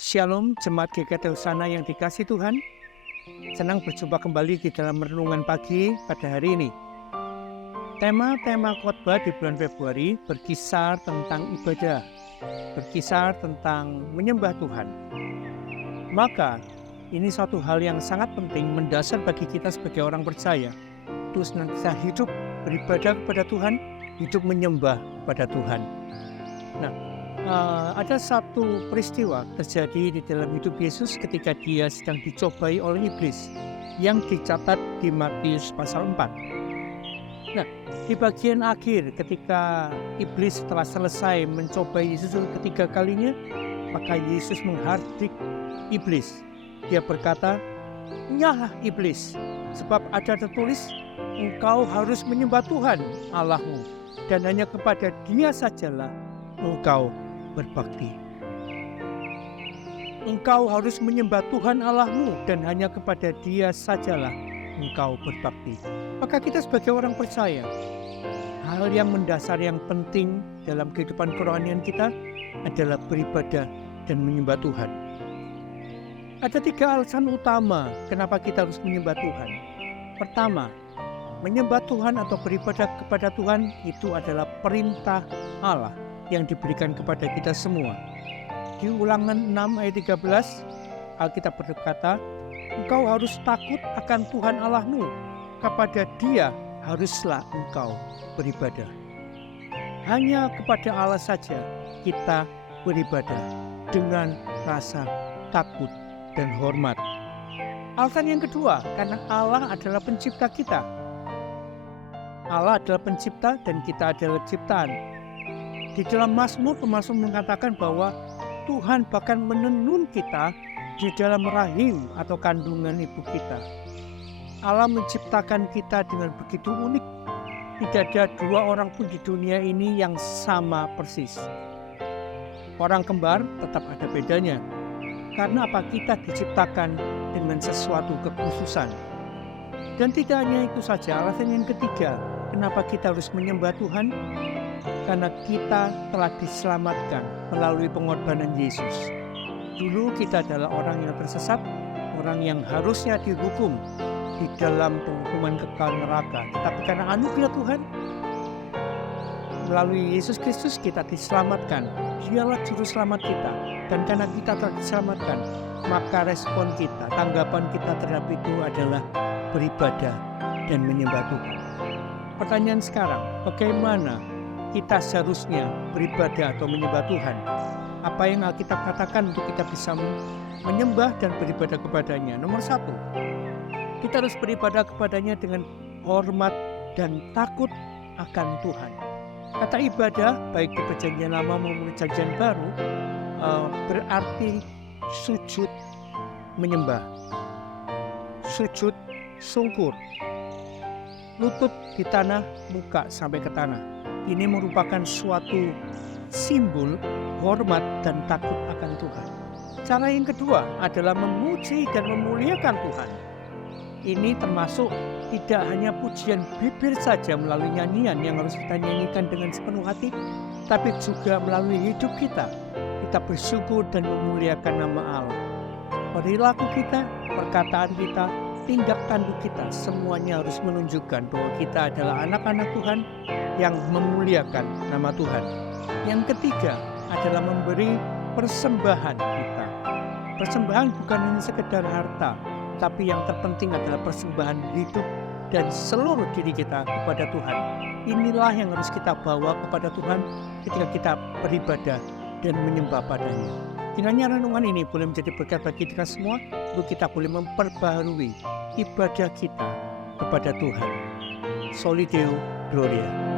Shalom, Jemaat GKT Hosana yang dikasih Tuhan. Senang berjumpa kembali di dalam renungan pagi pada hari ini. Tema khotbah di bulan Februari berkisar tentang ibadah, berkisar tentang menyembah Tuhan. Maka, ini suatu hal yang sangat penting mendasar bagi kita sebagai orang percaya. Terus senantiasa hidup beribadah kepada Tuhan, hidup menyembah kepada Tuhan. Ada satu peristiwa terjadi di dalam hidup Yesus ketika dia sedang dicobai oleh iblis yang dicatat di Matius pasal 4. Di bagian akhir ketika iblis telah selesai mencobai Yesus ketiga kalinya, maka Yesus menghardik iblis. Dia berkata, "Nyahlah iblis, sebab ada tertulis, engkau harus menyembah Tuhan Allahmu, dan hanya kepada Dia sajalah engkau berbakti." Engkau harus menyembah Tuhan Allahmu dan hanya kepada Dia sajalah engkau berbakti. Maka kita sebagai orang percaya, hal yang mendasar yang penting dalam kehidupan kerohanian kita adalah beribadah dan menyembah Tuhan. Ada 3 alasan utama kenapa kita harus menyembah Tuhan. Pertama, menyembah Tuhan atau beribadah kepada Tuhan itu adalah perintah Allah yang diberikan kepada kita semua. Di Ulangan 6 ayat 13, Alkitab berkata, engkau harus takut akan Tuhan Allahmu, kepada Dia haruslah engkau beribadah. Hanya kepada Allah saja kita beribadah dengan rasa takut dan hormat. Alasan yang kedua, karena Allah adalah pencipta kita. Allah adalah pencipta dan kita adalah ciptaan. Di dalam Mazmur, pemazmur mengatakan bahwa Tuhan bahkan menenun kita di dalam rahim atau kandungan ibu kita. Allah menciptakan kita dengan begitu unik. Tidak ada 2 orang pun di dunia ini yang sama persis. Orang kembar tetap ada bedanya. Karena apa? Kita diciptakan dengan sesuatu kekhususan. Dan tidak hanya itu saja, alasan yang ketiga, kenapa kita harus menyembah Tuhan? Karena kita telah diselamatkan melalui pengorbanan Yesus. Dulu kita adalah orang yang tersesat, orang yang harusnya dihukum di dalam penghukuman kekal neraka. Tetapi karena anugerah Tuhan, melalui Yesus Kristus kita diselamatkan. Dialah juru selamat kita. Dan karena kita telah diselamatkan, maka respon kita, tanggapan kita terhadap itu adalah beribadah dan menyembah Tuhan. Pertanyaan sekarang, bagaimana kita seharusnya beribadah atau menyembah Tuhan? Apa yang Alkitab katakan untuk kita bisa menyembah dan beribadah kepadanya? Nomor 1, kita harus beribadah kepadanya dengan hormat dan takut akan Tuhan. Kata ibadah, baik di Perjanjian Lama maupun Perjanjian Baru, berarti sujud menyembah, sujud sungkur, lutut di tanah, muka sampai ke tanah. Ini merupakan suatu simbol hormat dan takut akan Tuhan. Cara yang kedua adalah memuji dan memuliakan Tuhan. Ini termasuk tidak hanya pujian bibir saja melalui nyanyian yang harus kita nyanyikan dengan sepenuh hati, tapi juga melalui hidup kita. Kita bersyukur dan memuliakan nama Allah. Perilaku kita, perkataan kita, tindak tanduk kita, semuanya harus menunjukkan bahwa kita adalah anak-anak Tuhan yang memuliakan nama Tuhan. Yang ketiga adalah memberi persembahan kita. Persembahan bukan hanya sekedar harta, tapi yang terpenting adalah persembahan hidup dan seluruh diri kita kepada Tuhan. Inilah yang harus kita bawa kepada Tuhan ketika kita beribadah dan menyembah padanya. Kiranya renungan ini boleh menjadi berkat bagi kita semua, untuk kita boleh memperbaharui ibadah kita kepada Tuhan. Soli Deo Gloria.